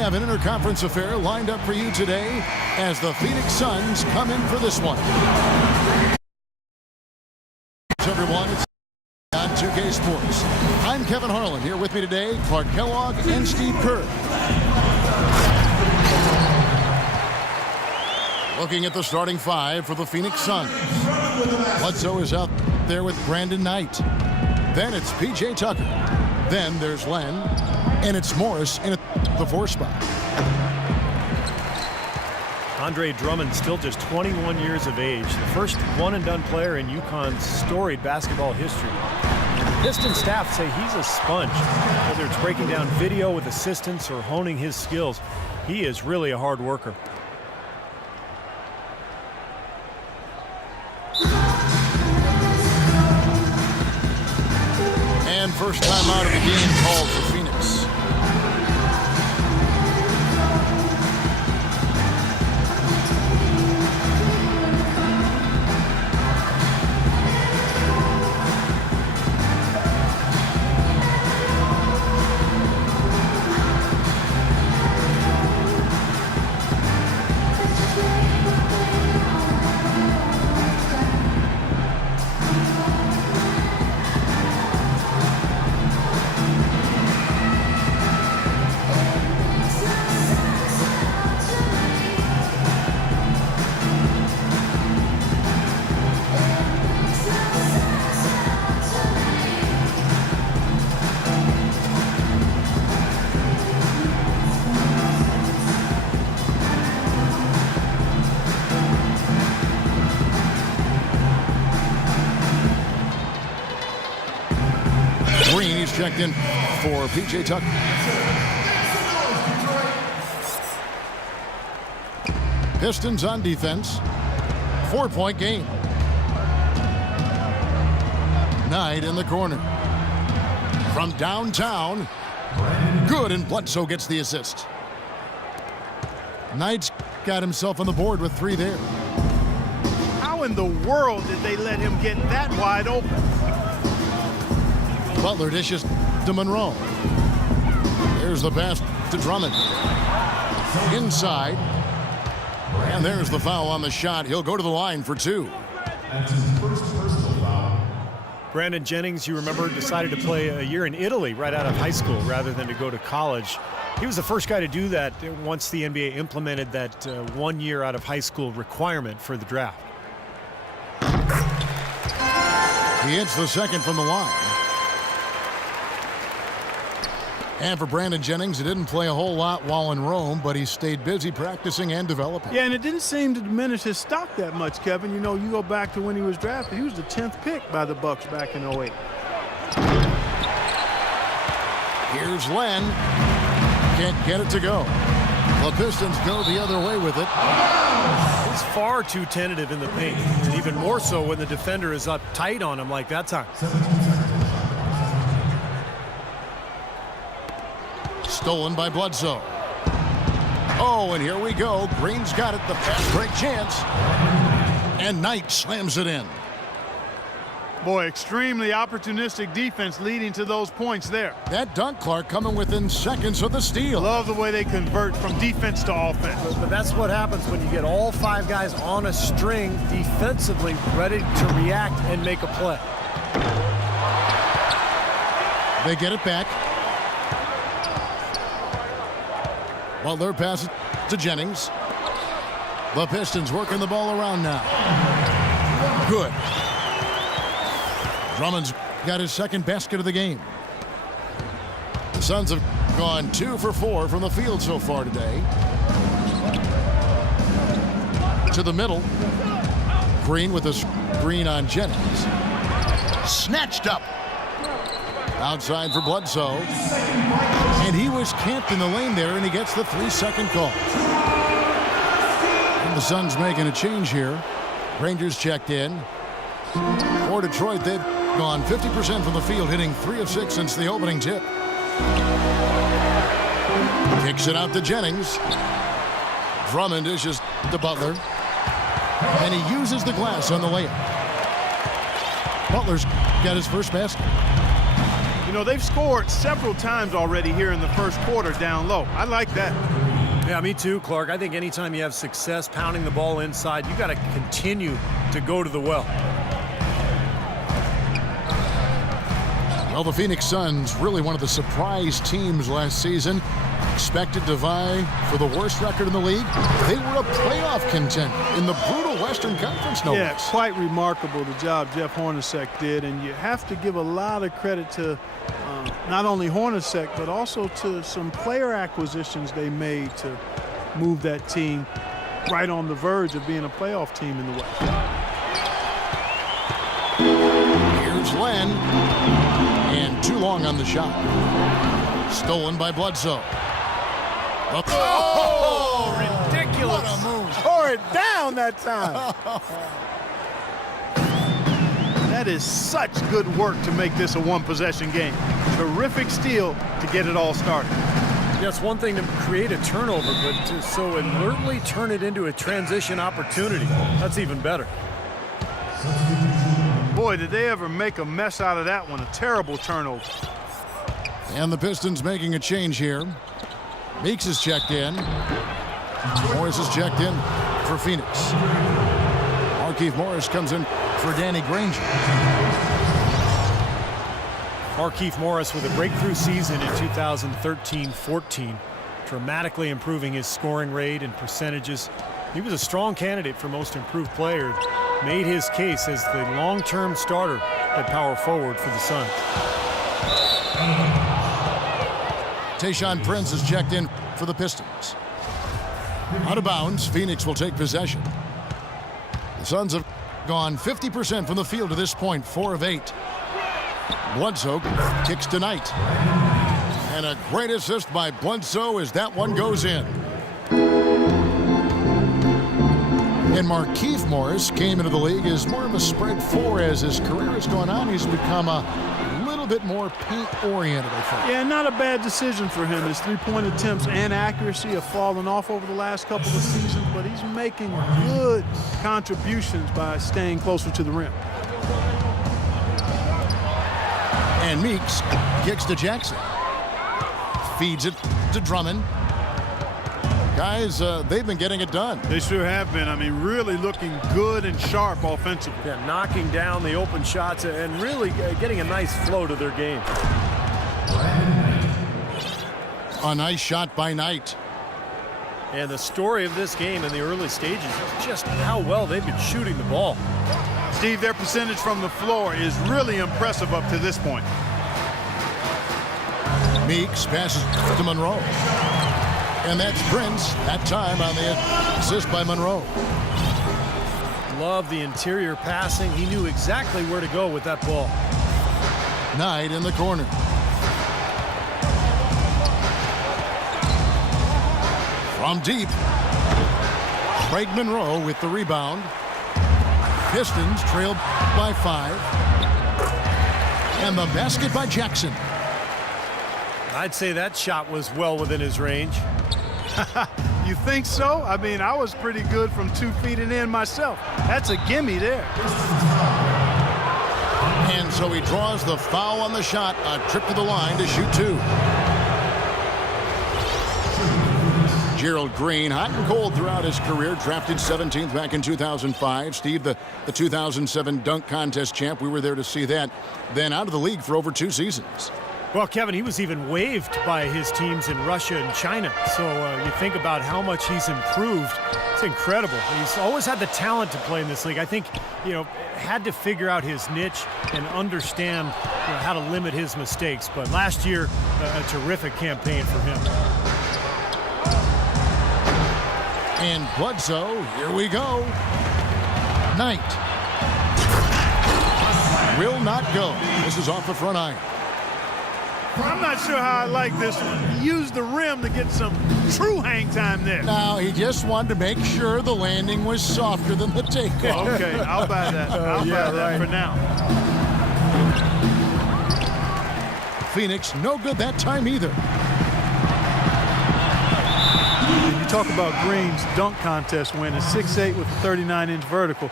have an interconference affair lined up for you today as the Phoenix Suns come in for this one. Everyone, it's on 2K Sports. I'm Kevin Harlan. Here with me today, Clark Kellogg and Steve Kerr. Looking at the starting five for the Phoenix Suns. Bledsoe is out there with Brandon Knight. Then it's P.J. Tucker. Then there's Len. And it's Morris in the 4 spot. Andre Drummond, still just 21 years of age. The first one-and-done player in UConn's storied basketball history. Pistons staff say he's a sponge. Whether it's breaking down video with assistants or honing his skills, he is really a hard worker. And first time out of the game called for Phoenix. He's checked in for P.J. Tucker. Pistons on defense. 4-point game. Knight in the corner. From downtown. Good, and Bledsoe gets the assist. Knight's got himself on the board with 3 there. How in the world did they let him get that wide open? Butler dishes to Monroe. There's the pass to Drummond. Inside. And there's the foul on the shot. He'll go to the line for 2. That's his first personal foul. Brandon Jennings, you remember, decided to play a year in Italy right out of high school rather than to go to college. He was the first guy to do that once the NBA implemented that 1 year out of high school requirement for the draft. He hits the second from the line. And for Brandon Jennings, he didn't play a whole lot while in Rome, but he stayed busy practicing and developing. Yeah, and it didn't seem to diminish his stock that much, Kevin. You know, you go back to when he was drafted, he was the 10th pick by the Bucks back in 08. Here's Len. Can't get it to go. The Pistons go the other way with it. He's far too tentative in the paint, and even more so when the defender is up tight on him like that time. Stolen by Bledsoe. Oh, and here we go. Green's got it. The fast break chance. And Knight slams it in. Boy, extremely opportunistic defense leading to those points there. That dunk, Clark, coming within seconds of the steal. Love the way they convert from defense to offense. But that's what happens when you get all 5 guys on a string defensively ready to react and make a play. They get it back. Butler passes to Jennings. The Pistons working the ball around now. Good. Drummond's got his second basket of the game. The Suns have gone 2 for 4 from the field so far today. To the middle. Green with a screen on Jennings. Snatched up. Outside for Bledsoe. And he was camped in the lane there, and he gets the 3-second call. And the Suns making a change here. Rangers checked in. For Detroit, they've gone 50% from the field, hitting 3 of 6 since the opening tip. Kicks it out to Jennings. Drummond dishes to Butler. And he uses the glass on the layup. Butler's got his first basket. You know, they've scored several times already here in the first quarter down low. I like that. Yeah, me too, Clark. I think anytime you have success pounding the ball inside, you got to continue to go to the well. Well, the Phoenix Suns, really one of the surprise teams last season. Expected to vie for the worst record in the league. They were a playoff contender in the brutal Western Conference, no Yeah, less. quite remarkable the job Jeff Hornacek did, and you have to give a lot of credit to not only Hornacek, but also to some player acquisitions they made to move that team right on the verge of being a playoff team in the West. Here's Len, and too long on the shot. Stolen by Bledsoe. Oh, ridiculous. What a move. Tore it down that time. That is such good work to make this a one-possession game. Terrific steal to get it all started. Yeah, it's one thing to create a turnover, but to so alertly turn it into a transition opportunity, that's even better. Boy, did they ever make a mess out of that one. A terrible turnover. And the Pistons making a change here. Meeks is checked in. Morris is checked in for Phoenix. Markieff Morris comes in for Danny Granger. Markieff Morris with a breakthrough season in 2013-14, dramatically improving his scoring rate and percentages. He was a strong candidate for most improved player. Made his case as the long-term starter at power forward for the Suns. Tayshaun Prince is checked in for the Pistons. Out of bounds, Phoenix will take possession. The Suns have gone 50% from the field to this point, 4 of 8. Bledsoe kicks tonight. And a great assist by Bledsoe as that one goes in. And Markieff Morris came into the league as more of a spread 4 as his career has gone on. He's become a little bit more paint-oriented, I think. Yeah, not a bad decision for him. His three-point attempts and accuracy have fallen off over the last couple of seasons, but he's making good contributions by staying closer to the rim. And Meeks kicks to Jackson. Feeds it to Drummond. Guys, they've been getting it done. They sure have been. I mean, really looking good and sharp offensively. Yeah, knocking down the open shots and really getting a nice flow to their game. A nice shot by Knight. And the story of this game in the early stages is just how well they've been shooting the ball. Steve, their percentage from the floor is really impressive up to this point. Meeks passes to Monroe. And that's Prince, that time on the assist by Monroe. Love the interior passing. He knew exactly where to go with that ball. Knight in the corner. From deep. Craig Monroe with the rebound. Pistons trailed by 5. And the basket by Jackson. I'd say that shot was well within his range. You think so? I mean, I was pretty good from 2 feet and in myself. That's a gimme there. And so he draws the foul on the shot. A trip to the line to shoot 2. Gerald Green, hot and cold throughout his career, drafted 17th back in 2005. Steve, the 2007 dunk contest champ, we were there to see that. Then out of the league for over 2 seasons. Well, Kevin, he was even waived by his teams in Russia and China. So you think about how much he's improved. It's incredible. He's always had the talent to play in this league. I think, had to figure out his niche and understand how to limit his mistakes. But last year, a terrific campaign for him. And Bledsoe, here we go. Knight. Will not go. This is off the front iron. I'm not sure how I like this one. He used the rim to get some true hang time there. Now, he just wanted to make sure the landing was softer than the takeoff. Okay, I'll buy that. I'll buy that for now. Phoenix, no good that time either. You talk about Green's dunk contest win, a 6'8" with a 39-inch vertical.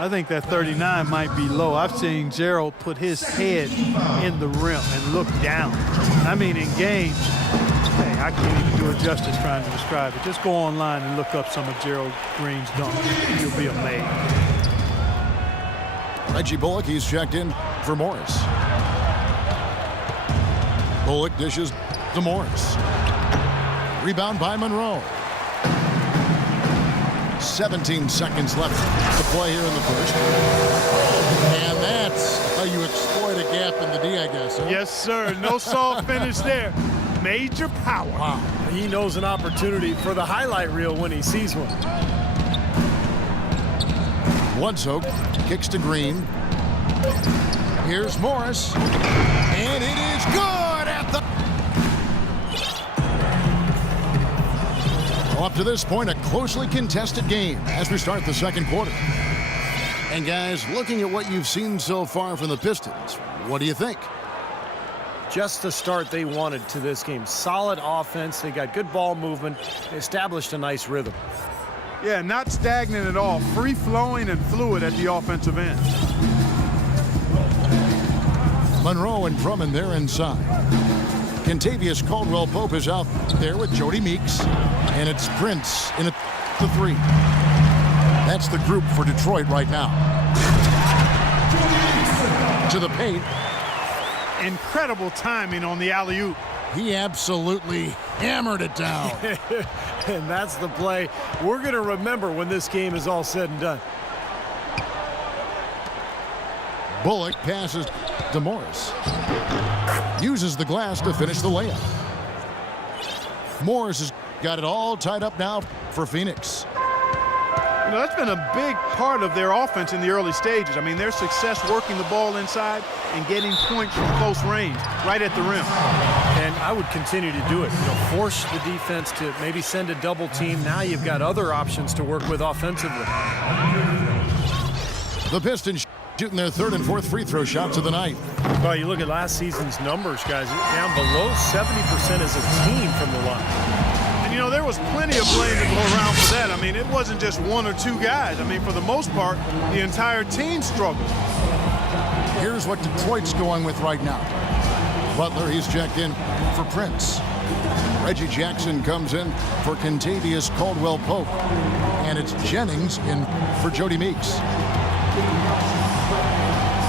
I think that 39 might be low. I've seen Gerald put his head in the rim and look down. I mean, in games, hey, I can't even do it justice trying to describe it. Just go online and look up some of Gerald Green's dunks. You'll be amazed. Reggie Bullock, he's checked in for Morris. Bullock dishes to Morris. Rebound by Monroe. 17 seconds left to play here in the first. And that's how you exploit a gap in the D, I guess. Huh? Yes, sir. No soft finish there. Major power. Wow. He knows an opportunity for the highlight reel when he sees one. Bledsoe kicks to Green. Here's Morris. And it is good at the... Well, up to this point, a closely contested game as we start the second quarter. And guys, looking at what you've seen so far from the Pistons, what do you think? Just the start they wanted to this game. Solid offense. They got good ball movement. They established a nice rhythm. Yeah, not stagnant at all. Free-flowing and fluid at the offensive end. Monroe and Drummond there inside. Kentavious Caldwell-Pope is out there with Jody Meeks. And it's Prince in the three. That's the group for Detroit right now. To the paint. Incredible timing on the alley-oop. He absolutely hammered it down. And that's the play we're going to remember when this game is all said and done. Bullock passes to Morris. Uses the glass to finish the layup. Morris has got it all tied up now for Phoenix. You know, that's been a big part of their offense in the early stages. I mean, their success working the ball inside and getting points from close range, right at the rim. And I would continue to do it. You know, force the defense to maybe send a double team. Now you've got other options to work with offensively. The Pistons shooting their third and fourth free throw shots of the night. Well, you look at last season's numbers, guys. Down below 70% as a team from the line. And, you know, there was plenty of blame to go around for that. I mean, it wasn't just one or two guys. I mean, for the most part, the entire team struggled. Here's what Detroit's going with right now. Butler, he's checked in for Prince. Reggie Jackson comes in for Kentavious Caldwell-Pope. And it's Jennings in for Jody Meeks.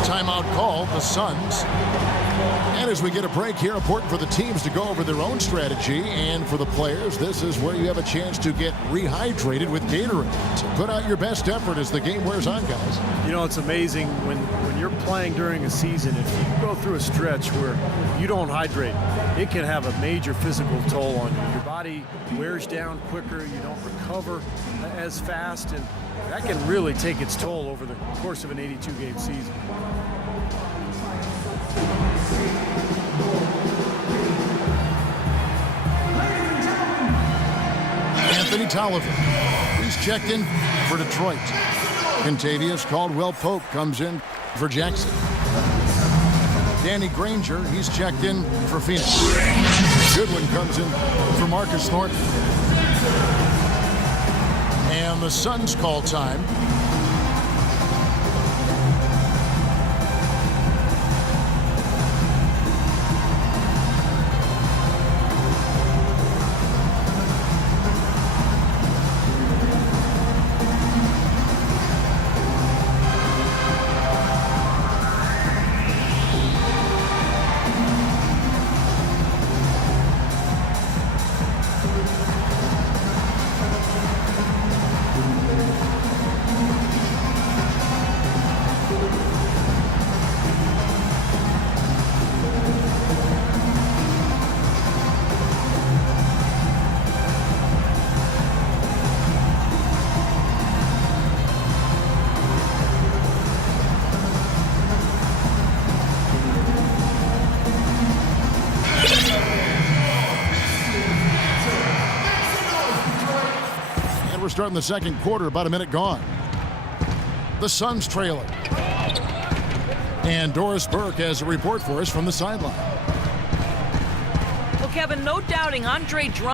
Timeout call, the Suns. And as we get a break here, important for the teams to go over their own strategy. And for the players, this is where you have a chance to get rehydrated with Gatorade. So put out your best effort as the game wears on, guys. You know, it's amazing when you're playing during a season, if you go through a stretch where you don't hydrate, it can have a major physical toll on you. Your body wears down quicker, you don't recover as fast, and that can really take its toll over the course of an 82-game season. Anthony Tolliver, he's checked in for Detroit. Kentavious Caldwell-Pope comes in for Jackson. Danny Granger, he's checked in for Phoenix. Goodwin comes in for Marcus Thornton. And the Suns call time. We're starting the second quarter, about a minute gone. The Suns trailing. And Doris Burke has a report for us from the sideline. Well, Kevin, no doubting Andre Drummond